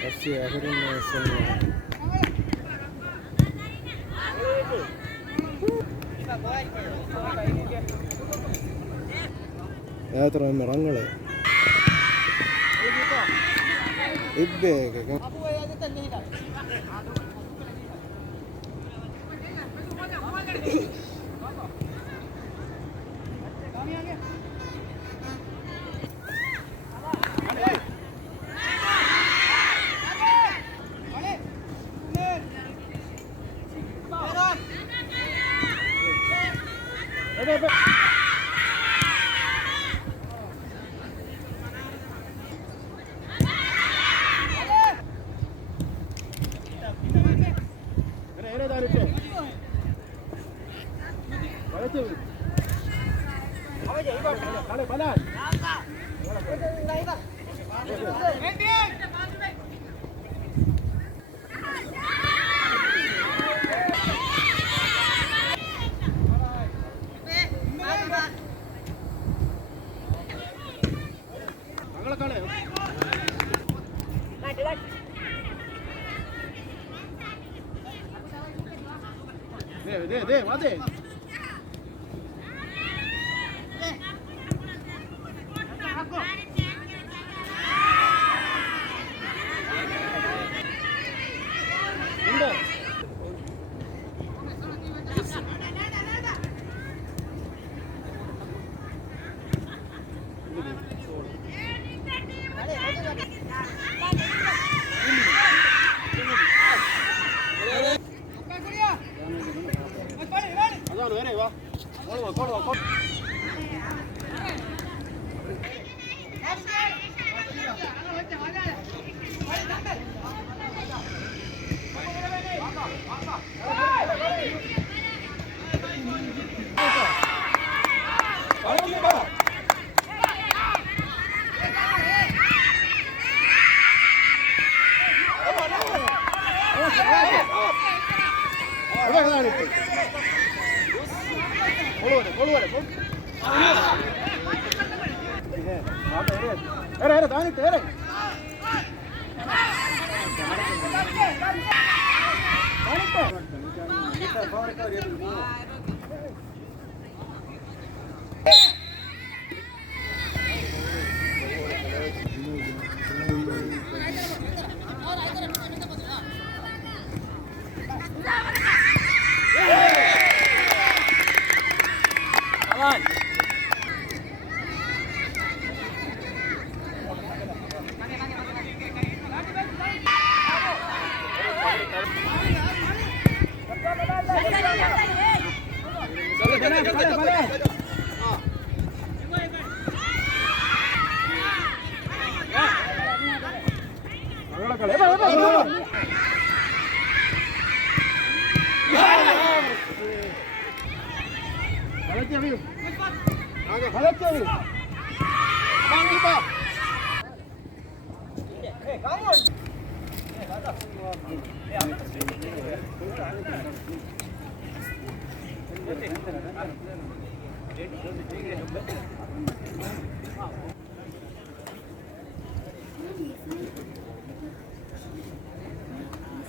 Así, akhirnya semua. Ya terus merangkul. Ibbe, kan? 네, 맞아.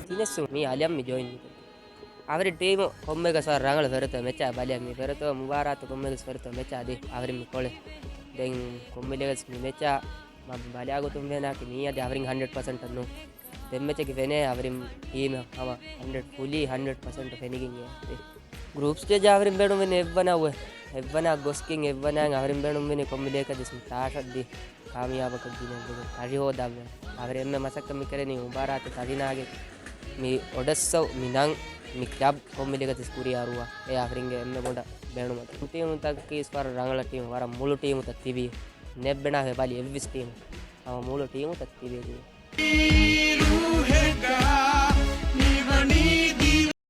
Tinessu mi aliam mi join averi team kommega sar rangal ferto mecha baliam mi ferto mubarat kommega ferto mecha de averi mi kole den kommilegas mi mecha ma baliago tumbena ki mi ade averi 100% annu den mecha ki vene averi team ama 100 fully 100% fenigin ye group stage averi bedum vene evvana gosking evvana averi bedum vene kommileka dis taashaddi kamiyabak dine hari hoda averi emme masakka mi kereni mubarat tadinage mi odassaw minang mi club kommiliga tis kuri arua e afringe emme bonda beenu mata team takki swar rangala team wara mulu team tak tibi nebbena he bali every team ama mulu team tak tibi